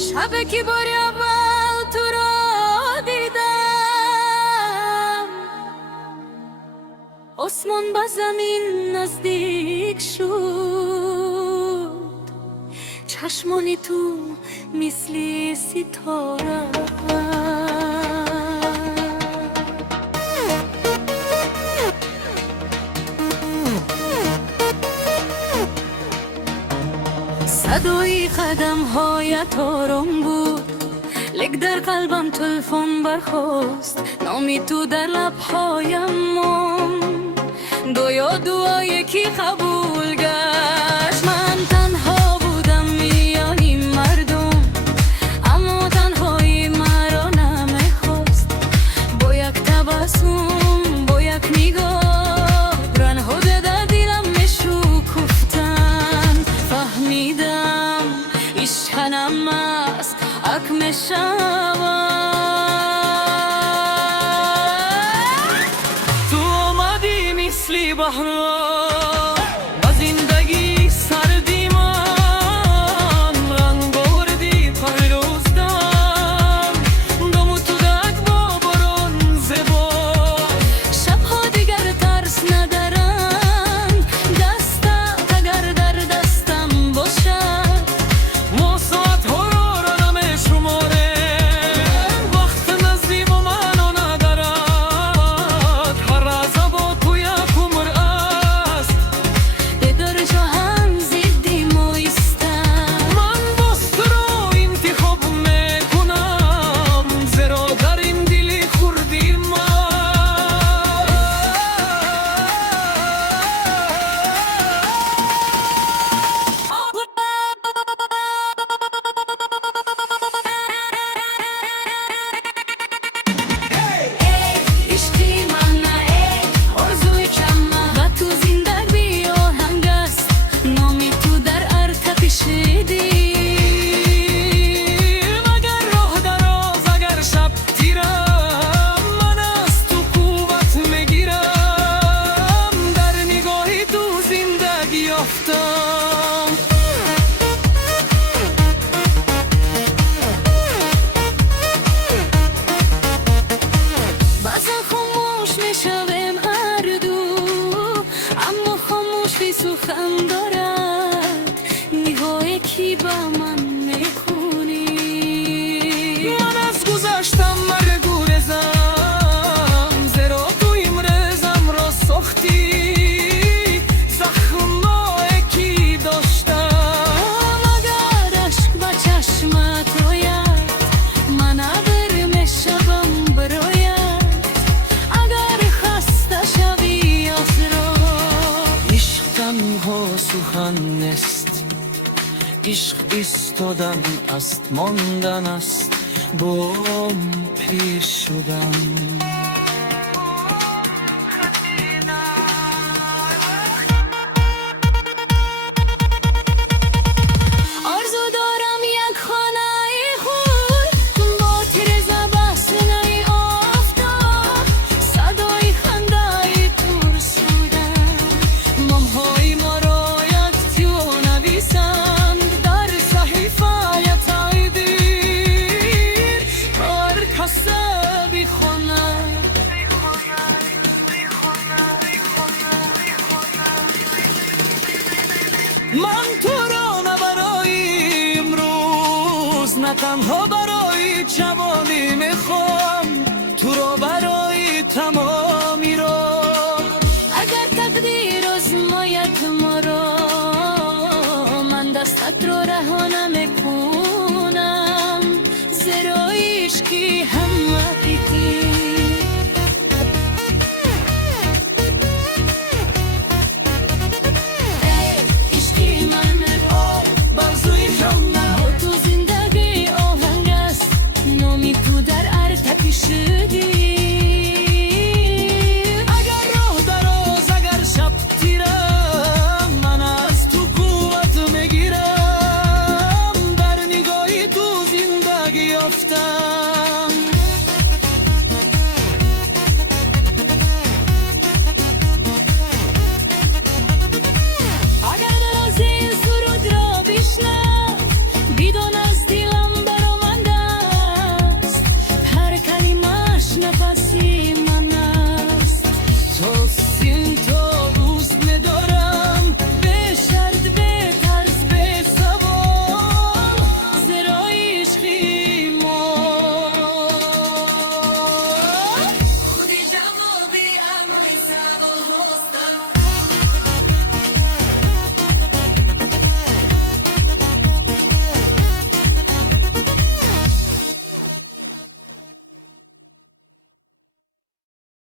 شب که بار اول تو را دیدم آسمان با زمین نزدیک شد، چشمانی تو مثل ستاره. صدای قدم هایت آرام بود، لیک در قلبم تلفن برخاست، نامی تو در لبهایم ماند، گویا دعای کی قبول گشت. من تنها بودم میانی مردم، اما تنهایی مرا نمیخواست. با یک تبسم، با یک نگاه، رنهده در دلم میشکفتند. فهمیدم عشق نم است، اک میشود. تو آمدی مثل بهار، با زندگی سردی من رنگ آوردی پیروزدم. دم تو دک با باران زیبا، شبها دیگر ترس ندارم. دستت اگر در دستم باشد، ما ساعتها را نمیشماره. وقت نزدیم و منو ندارد، هر لحظه با تو یک عمر است. بدر جهان زدی ما ایستم، من باز تو رو انتخاب میکنم، زیرا در این دل خوردی من. عشقی من آرزوی چمم و تو زندگی آهنگ است، نامی تو در ارتقش دیم. اگر راه دراز، اگر شب تیرم، من از تو قوت میگیرم. در نگاهی تو زندگی یافتم. بعضا خاموش میشویم هر دو، اما خاموشی سخن دارد. نگاهی کی با من میکنی؟ من از گذشتم گریزم، زیرا تو امروزم را ساختی. زخمایی که داشتم، اگر اشک به چشمت آید، من ابر میشوم برایت. اگر خسته شوی از راه، عشق تنها سخن نیست، عشق ایستادن است، ماندن است، بام پیش شدن. آرزو دارم یک خانه خود، با تیرز بسنه آفتاب، صدای خنده ترسودن. مامهای ما را یک تو نویسند در صحیفه تقدیر، هر کسی بخواند. من تو را نه برای امروز، نه تنها برای جوانی میخوام، تو را